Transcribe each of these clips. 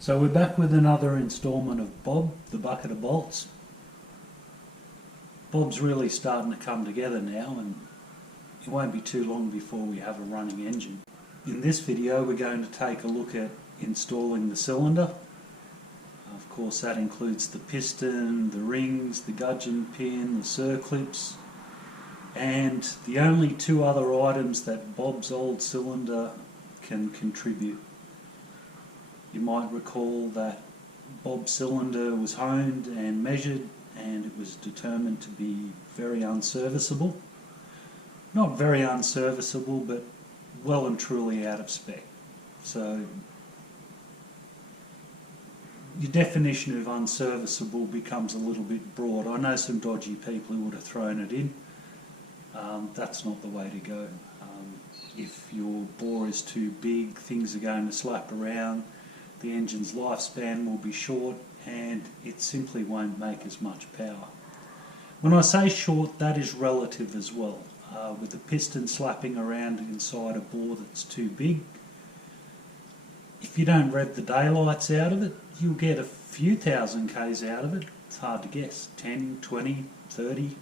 So we're back with another instalment of Bob, the bucket of bolts. Bob's really starting to come together now, and it won't be too long before we have a running engine. In this video we're going to take a look at installing the cylinder. Of course that includes the piston, the rings, the gudgeon pin, the circlips, and the only two other items that Bob's old cylinder can contribute. You might recall that Bob's cylinder was honed and measured, and it was determined to be very unserviceable. Not very unserviceable, but well and truly out of spec. So your definition of unserviceable becomes a little bit broad. I know some dodgy people who would have thrown it in. That's not the way to go. If your bore is too big, things are going to slap around, the engine's lifespan will be short, and it simply won't make as much power. When I say short, that is relative as well. With the piston slapping around inside a bore that's too big, if you don't rev the daylights out of it, you'll get a few thousand k's out of it. It's hard to guess, 10, 20, 30.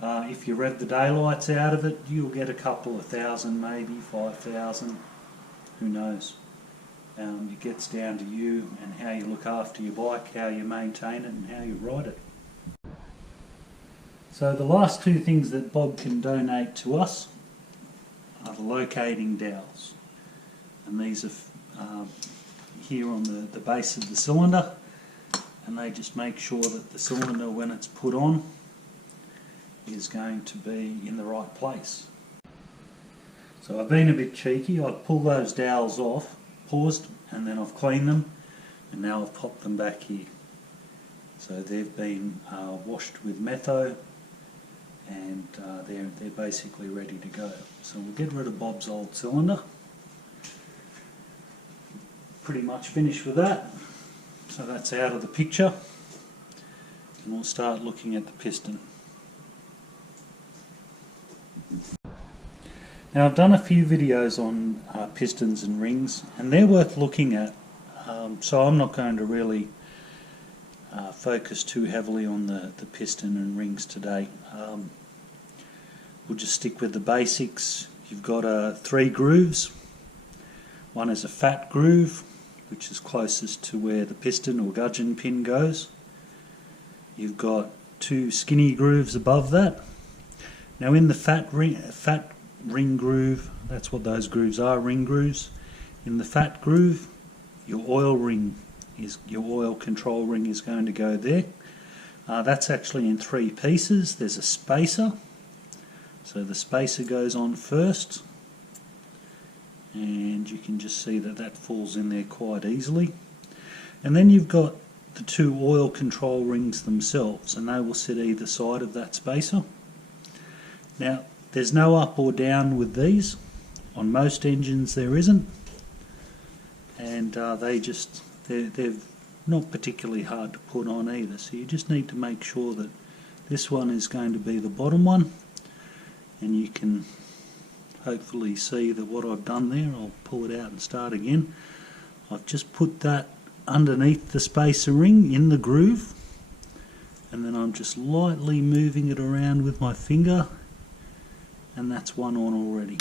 If you rev the daylights out of it, you'll get a couple of thousand, maybe 5,000, who knows. It gets down to you and how you look after your bike, how you maintain it and how you ride it. So the last two things that Bob can donate to us are the locating dowels. And these are here on the base of the cylinder, and they just make sure that the cylinder, when it's put on, is going to be in the right place. So I've been a bit cheeky. I've pulled those dowels off, paused, and then I've cleaned them, and now I've popped them back here. So they've been washed with metho, and they're basically ready to go. So we'll get rid of Bob's old cylinder. Pretty much finished with that. So that's out of the picture, and we'll start looking at the piston. Now I've done a few videos on pistons and rings, and they're worth looking at, so I'm not going to really focus too heavily on the piston and rings today. We'll just stick with the basics. You've got 3 grooves. One is a fat groove, which is closest to where the piston or gudgeon pin goes. You've got 2 skinny grooves above that. Now in the fat ring groove, that's what those grooves are, ring grooves. In the fat groove, your oil control ring is going to go there. That's actually in 3 pieces. There's a spacer, so the spacer goes on first, and you can just see that that falls in there quite easily. And then you've got the 2 oil control rings themselves, and they will sit either side of that spacer. Now there's no up or down with these. On most engines there isn't, and they're not particularly hard to put on either, so you just need to make sure that this one is going to be the bottom one, and you can hopefully see that what I've done there. I'll pull it out and start again. I've just put that underneath the spacer ring in the groove, and then I'm just lightly moving it around with my finger, and that's one on already.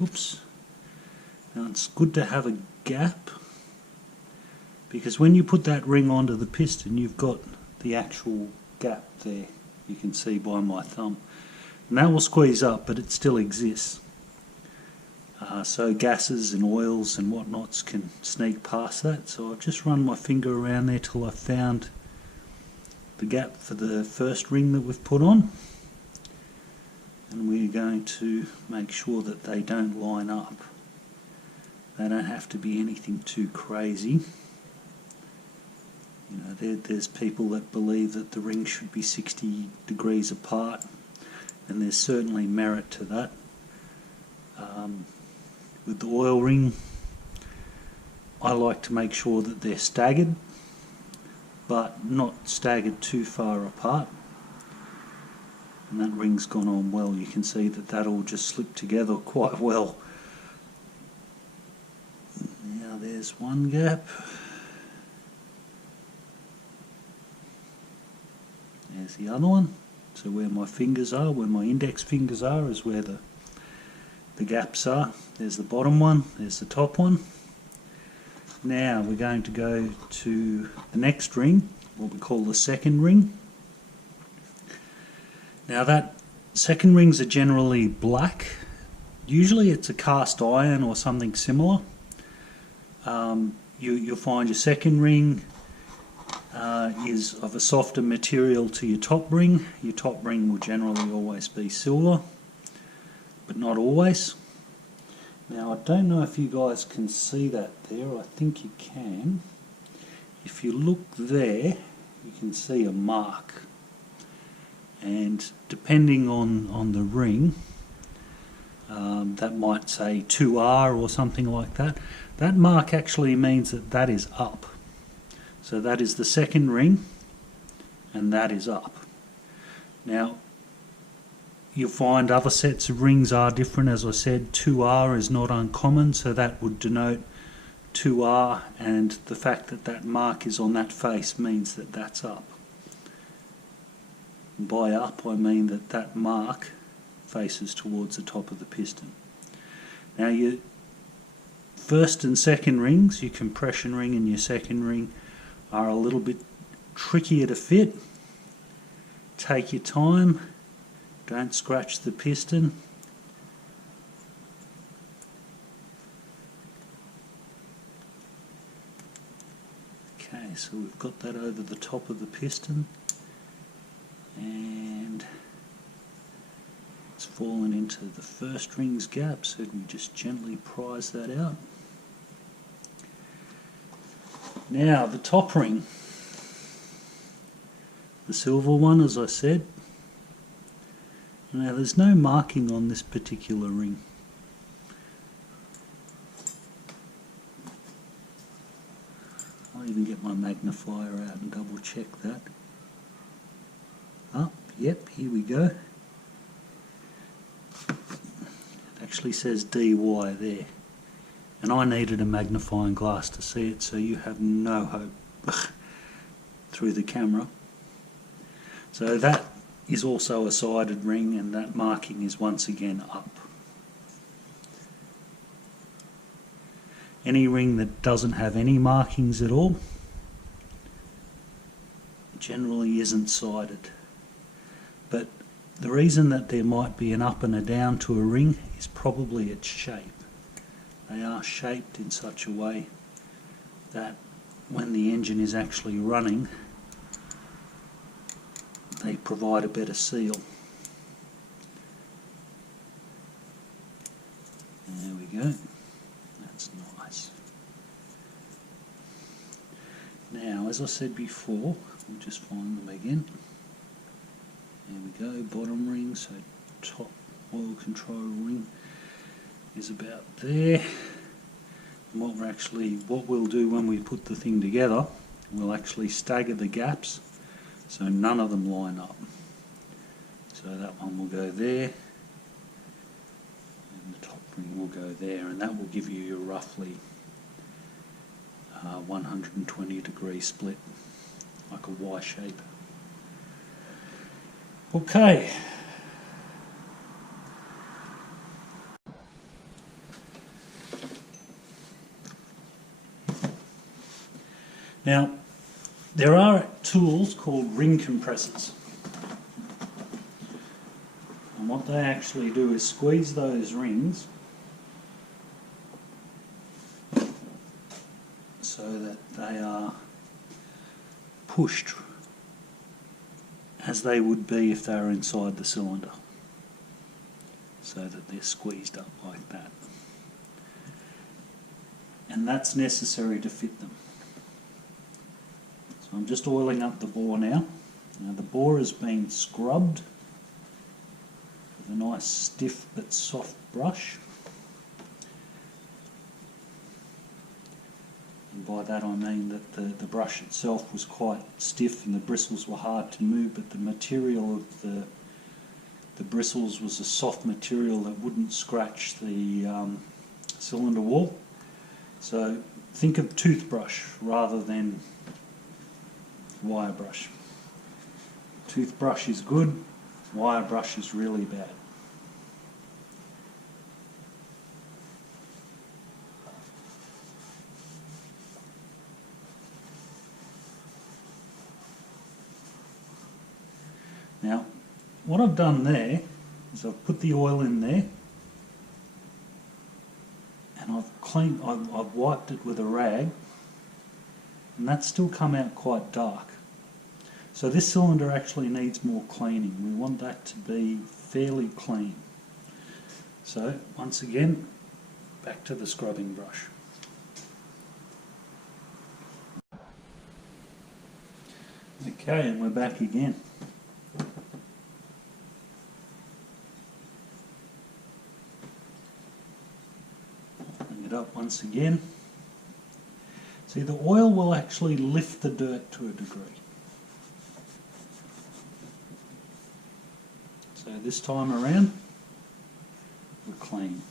Oops. Now it's good to have a gap, because when you put that ring onto the piston, you've got the actual gap there. You can see by my thumb. And that will squeeze up, but it still exists. So gases and oils and whatnots can sneak past that. So I've just run my finger around there till I've found the gap for the first ring that we've put on. And we're going to make sure that they don't line up. They don't have to be anything too crazy. You know, there's people that believe that the rings should be 60 degrees apart, and there's certainly merit to that. With the oil ring, I like to make sure that they're staggered, but not staggered too far apart. And that ring's gone on well. You can see that that all just slipped together quite well. Now there's one gap. There's the other one. So where my fingers are, where my index fingers are, is where the gaps are. There's the bottom one, there's the top one. Now we're going to go to the next ring, what we call the second ring. Now that second rings are generally black. Usually it's a cast iron or something similar. You'll find your second ring is of a softer material to your top ring. Your top ring will generally always be silver, but not always. Now I don't know if you guys can see that there. I think you can. If you look there, you can see a mark, and depending on the ring, that might say 2R or something like that. That mark actually means that that is up. So that is the second ring, and that is up. Now you'll find other sets of rings are different. As I said, 2R is not uncommon, so that would denote 2R, and the fact that that mark is on that face means that that's up. And by up I mean that that mark faces towards the top of the piston. Now your first and second rings, your compression ring and your second ring, are a little bit trickier to fit. Take your time, don't scratch the piston. Okay, so we've got that over the top of the piston, and it's fallen into the first ring's gap, so we just gently prise that out. Now the top ring, the silver one, as I said. Now there's no marking on this particular ring. I'll even get my magnifier out and double check that. Oh, yep, here we go. It actually says DY there. And I needed a magnifying glass to see it, so you have no hope through the camera. So that is also a sided ring, and that marking is once again up. Any ring that doesn't have any markings at all generally isn't sided. But the reason that there might be an up and a down to a ring is probably its shape. They are shaped in such a way that when the engine is actually running, they provide a better seal. There we go. That's nice. Now, as I said before, we'll just find them again. There we go, bottom ring, so top oil control ring is about there. And what we'll do when we put the thing together, we'll actually stagger the gaps so none of them line up. So that one will go there, and the top ring will go there, and that will give you a roughly 120-degree split, like a Y shape. Okay. Now, there are tools called ring compressors, and what they actually do is squeeze those rings so that they are pushed as they would be if they were inside the cylinder, so that they're squeezed up like that, and that's necessary to fit them. So I'm just oiling up the bore now. Now the bore has been scrubbed with a nice stiff but soft brush. And by that I mean that the brush itself was quite stiff and the bristles were hard to move, but the material of the bristles was a soft material that wouldn't scratch the cylinder wall. So think of toothbrush rather than wire brush. Toothbrush is good, wire brush is really bad. Now, what I've done there is I've put the oil in there and I've wiped it with a rag, and that's still come out quite dark. So this cylinder actually needs more cleaning. We want that to be fairly clean. So once again, back to the scrubbing brush. Okay, and we're back again. It up once again. See, the oil will actually lift the dirt to a degree. So this time around, we're clean,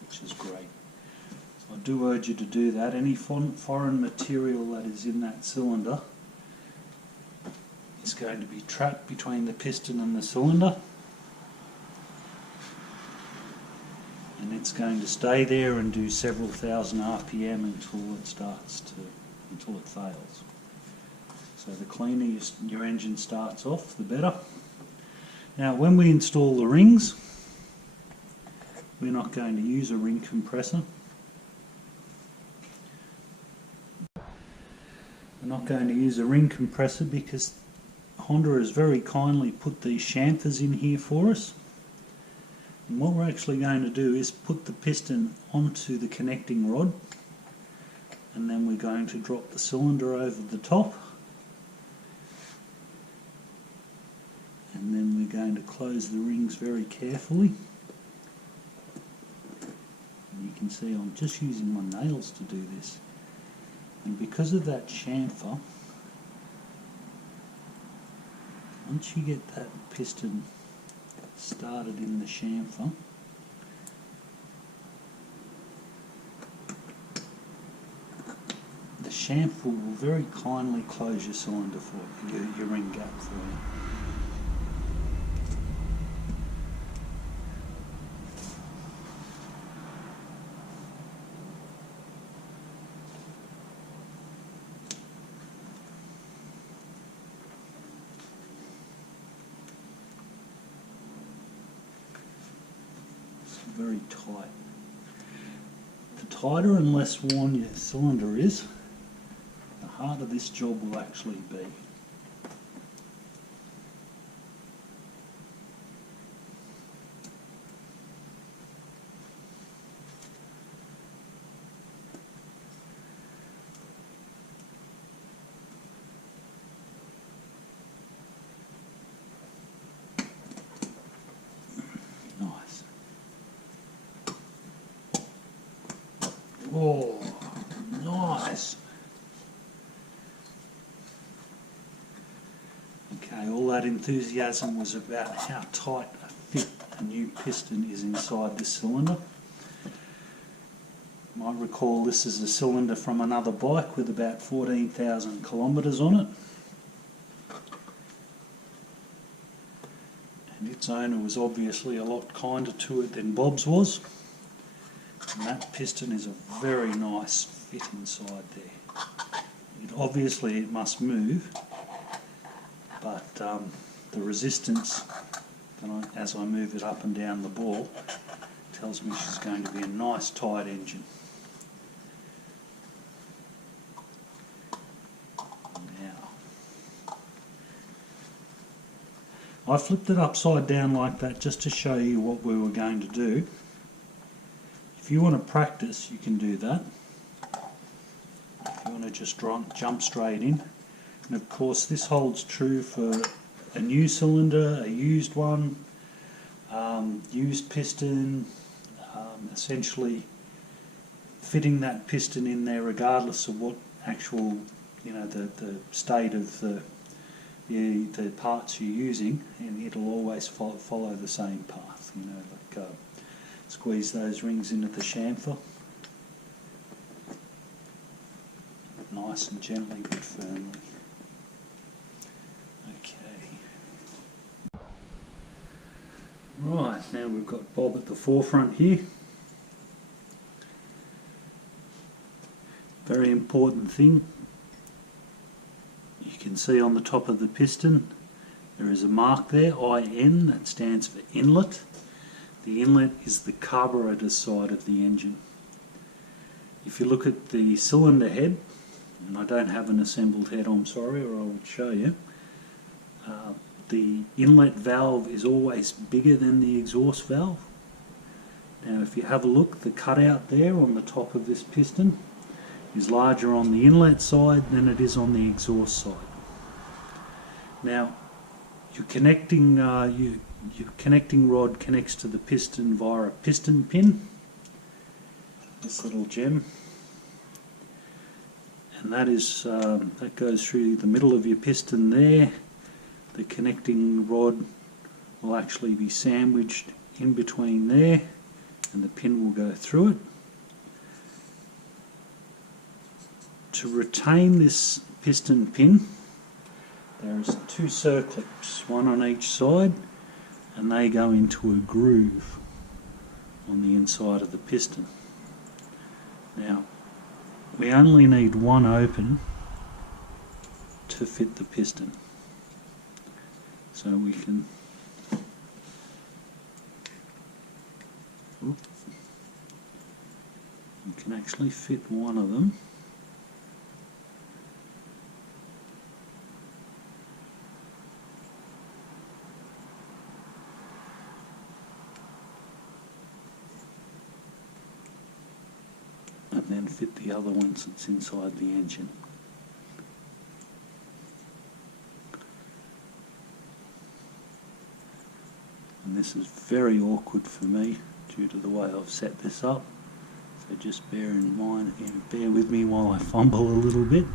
which is great. So I do urge you to do that. Any foreign material that is in that cylinder is going to be trapped between the piston and the cylinder, and it's going to stay there and do several thousand RPM until it fails. So the cleaner your engine starts off, the better. Now when we install the rings, we're not going to use a ring compressor. We're not going to use a ring compressor because Honda has very kindly put these chamfers in here for us. And what we're actually going to do is put the piston onto the connecting rod, and then we're going to drop the cylinder over the top, and then we're going to close the rings very carefully. And you can see I'm just using my nails to do this, and because of that chamfer, once you get that piston started in the chamfer, the chamfer will very kindly close your cylinder for you, your ring gap for you. Very tight. The tighter and less worn your cylinder is, the harder this job will actually be. Oh, nice. Okay, all that enthusiasm was about how tight a fit a new piston is inside this cylinder. You might recall this is a cylinder from another bike with about 14,000 kilometres on it. And its owner was obviously a lot kinder to it than Bob's was. And that piston is a very nice fit inside there. Obviously it must move, but the resistance, as I move it up and down the ball, tells me she's going to be a nice tight engine. Now, I flipped it upside down like that just to show you what we were going to do. If you want to practice, you can do that. If you want to just jump straight in. And of course this holds true for a new cylinder, a used one, used piston, essentially fitting that piston in there regardless of what actual, the state of the parts you're using, and it'll always follow the same path, like squeeze those rings into the chamfer, nice and gently but firmly. Okay, Right, now we've got Bob at the forefront here. Very important thing, you can see on the top of the piston there is a mark there, IN, that stands for inlet. The inlet is the carburetor side of the engine. If you look at the cylinder head, and I don't have an assembled head, I'm sorry, or I would show you, the inlet valve is always bigger than the exhaust valve. Now if you have a look, the cutout there on the top of this piston is larger on the inlet side than it is on the exhaust side. Now your connecting rod connects to the piston via a piston pin, this little gem, and that goes through the middle of your piston there. The connecting rod will actually be sandwiched in between there, and the pin will go through it. To retain this piston pin, there's two circlips, one on each side, and they go into a groove on the inside of the piston. Now, we only need one open to fit the piston. So we can actually fit one of them. And then fit the other ones that's inside the engine. And this is very awkward for me due to the way I've set this up, so just bear in mind and bear with me while I fumble a little bit.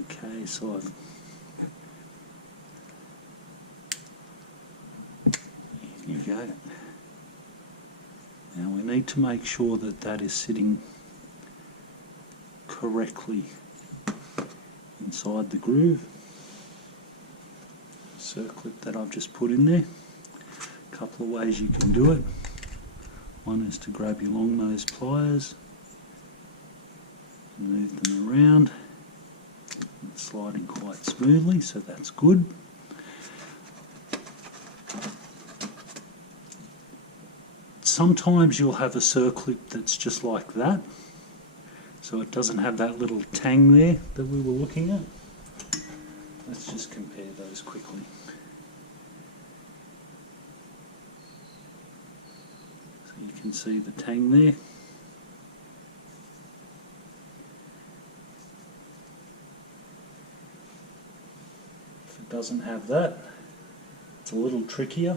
Okay, so there you go. Now we need to make sure that that is sitting correctly inside the groove. Circlip that I've just put in there. A couple of ways you can do it. One is to grab your long nose pliers, move them around, it's sliding quite smoothly, so that's good. Sometimes you'll have a circlip that's just like that, so it doesn't have that little tang there that we were looking at. Let's just compare those quickly. So you can see the tang there. If it doesn't have that, it's a little trickier.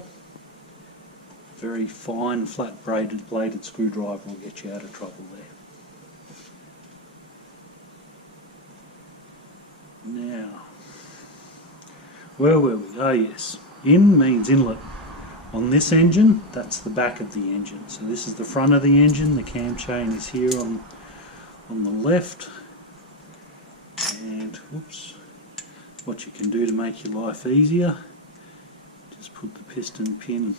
Very fine, flat bladed screwdriver will get you out of trouble there. Now, where were we? Oh yes, in means inlet. On this engine, that's the back of the engine. So this is the front of the engine, the cam chain is here on the left. And whoops, what you can do to make your life easier, just put the piston pin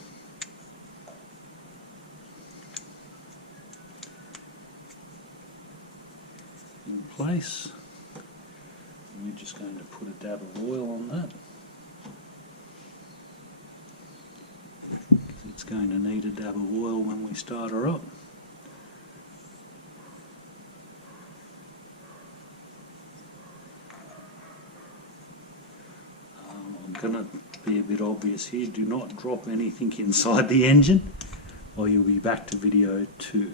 in place. And we're just going to put a dab of oil on that. It's going to need a dab of oil when we start her up. I'm going to be a bit obvious here, do not drop anything inside the engine or you'll be back to video 2.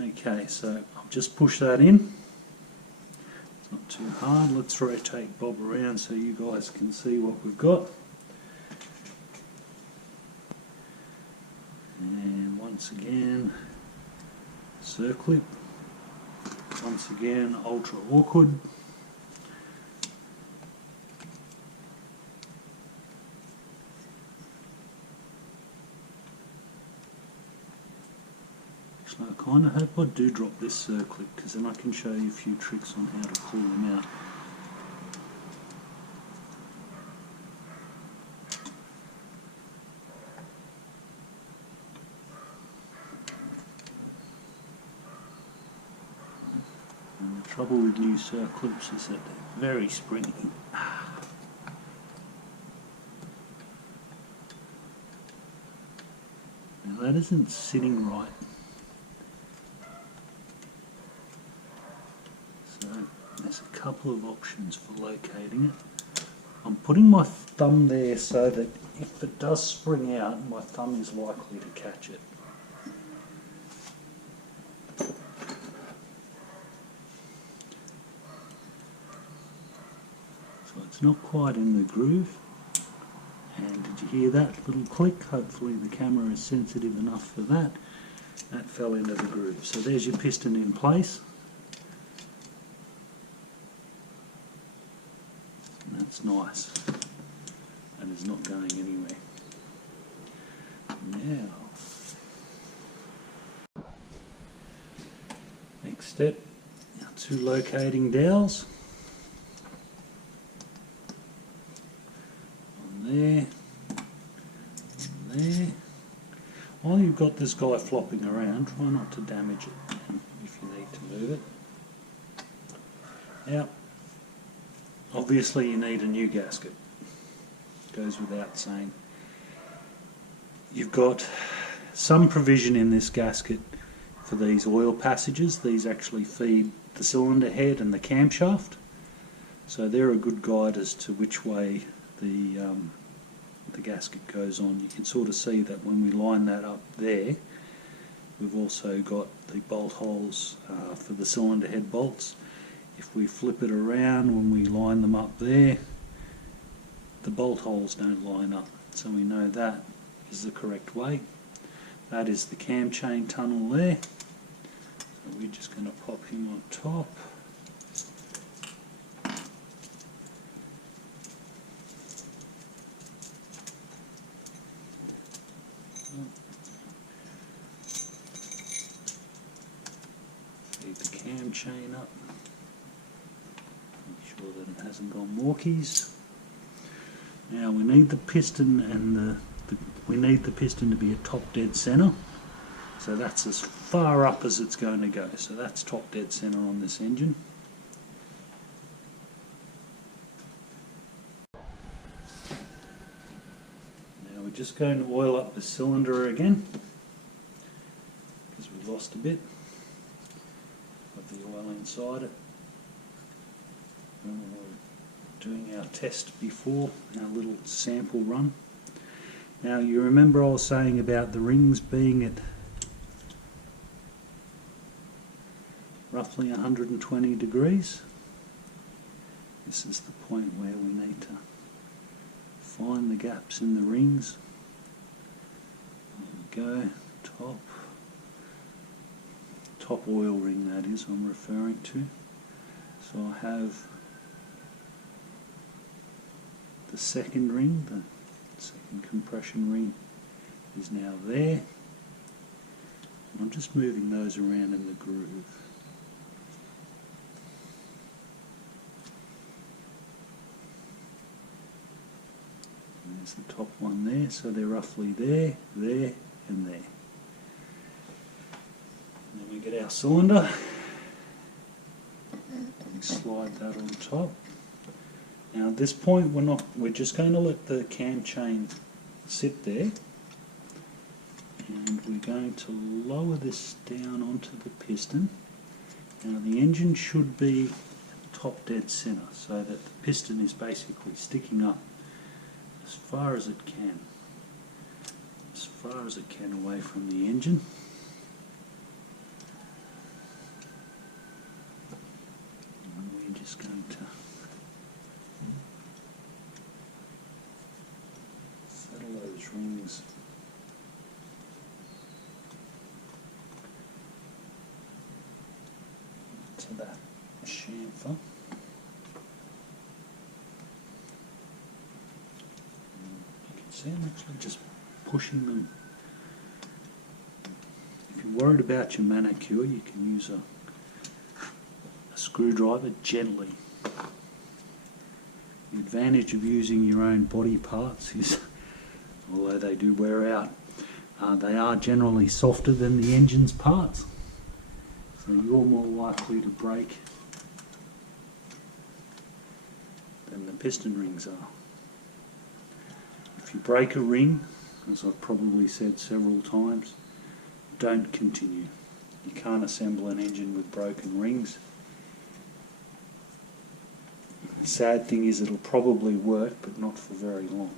Okay, so I'll just push that in. It's not too hard. Let's rotate Bob around so you guys can see what we've got. And once again, circlip. Once again, ultra awkward. Actually, I kind of hope I do drop this circlip, because then I can show you a few tricks on how to pull them out. Trouble with new circlips is that they're very springy. Now that isn't sitting right. So there's a couple of options for locating it. I'm putting my thumb there so that if it does spring out, my thumb is likely to catch it. So it's not quite in the groove. And did you hear that little click? Hopefully the camera is sensitive enough for that. That fell into the groove. So there's your piston in place. And that's nice. That is not going anywhere. Now, next step, our two locating dowels. There, there. While you've got this guy flopping around, try not to damage it if you need to move it. Now, obviously you need a new gasket. Goes without saying. You've got some provision in this gasket for these oil passages. These actually feed the cylinder head and the camshaft. So they're a good guide as to which way the gasket goes on. You can sort of see that when we line that up there, we've also got the bolt holes for the cylinder head bolts. If we flip it around when we line them up there, the bolt holes don't line up, so we know that is the correct way. That is the cam chain tunnel there, so we're just going to pop him on top. Feed the cam chain up. Make sure that it hasn't gone morkies. Now we need the piston and we need the piston to be at top dead center. So that's as far up as it's going to go. So that's top dead center on this engine. We're just going to oil up the cylinder again because we've lost a bit of the oil inside it. And we were doing our test before, our little sample run. Now you remember I was saying about the rings being at roughly 120 degrees. This is the point where we need to find the gaps in the rings. There we go, top oil ring that is I'm referring to. So I have the second ring, the second compression ring is now there. And I'm just moving those around in the groove. There's the top one there, so they're roughly there, there and there. And then we get our cylinder, we slide that on top. Now at this point we're just going to let the cam chain sit there, and we're going to lower this down onto the piston. Now the engine should be top dead center, so that the piston is basically sticking up as far as it can, away from the engine. And we're just going to settle those rings to that chamfer. See, I'm actually just pushing them. If you're worried about your manicure, you can use a screwdriver gently. The advantage of using your own body parts is, although they do wear out, they are generally softer than the engine's parts. So you're more likely to break than the piston rings are. If you break a ring, as I've probably said several times, don't continue. You can't assemble an engine with broken rings. The sad thing is it'll probably work, but not for very long.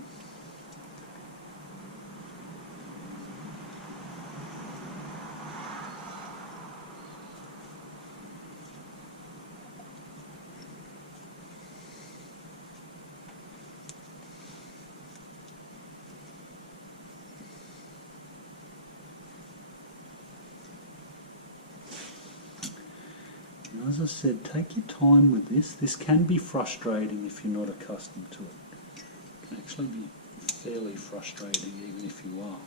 As I said, take your time with this. This can be frustrating if you're not accustomed to it. It can actually be fairly frustrating even if you are.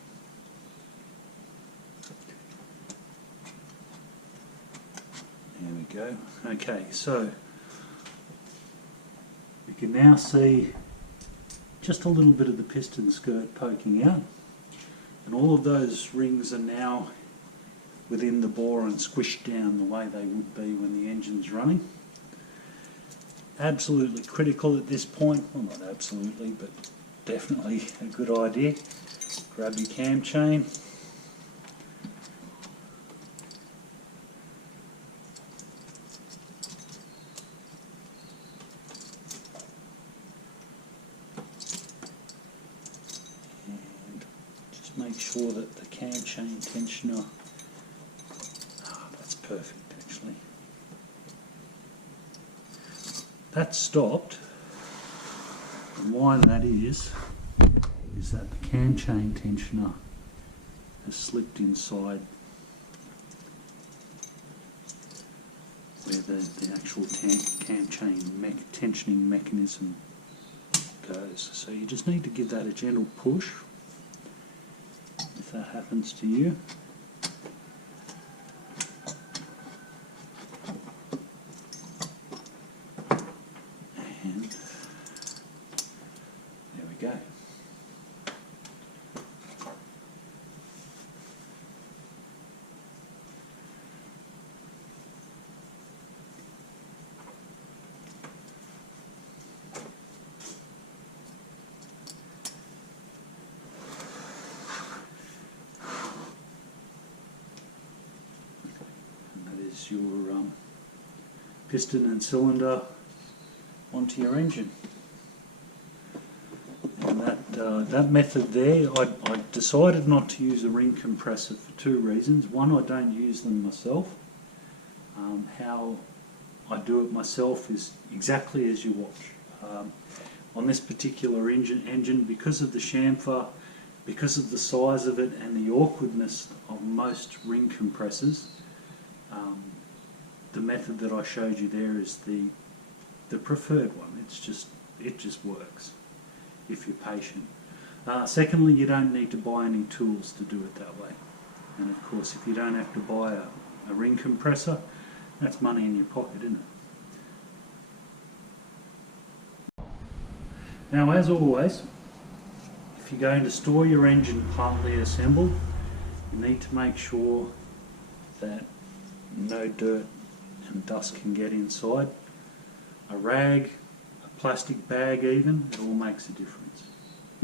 There we go. Okay, so you can now see just a little bit of the piston skirt poking out, and all of those rings are now within the bore and squished down the way they would be when the engine's running. Absolutely critical at this point, well not absolutely, but definitely a good idea. Grab your cam chain. And just make sure that the cam chain tensioner, that's perfect actually. That's stopped, and why that is that the cam chain tensioner has slipped inside where the actual cam chain tensioning mechanism goes. So you just need to give that a gentle push if that happens to you. And there we go. Your piston and cylinder onto your engine. And that method there, I decided not to use a ring compressor for two reasons. One, I don't use them myself. How I do it myself is exactly as you watch. On this particular engine, because of the chamfer, because of the size of it and the awkwardness of most ring compressors, the method that I showed you there is the preferred one. It just works if you're patient. Secondly, you don't need to buy any tools to do it that way. And of course, if you don't have to buy a ring compressor, that's money in your pocket, isn't it? Now, as always, if you're going to store your engine partly assembled, you need to make sure that no dirt and dust can get inside. A rag, a plastic bag even, it all makes a difference.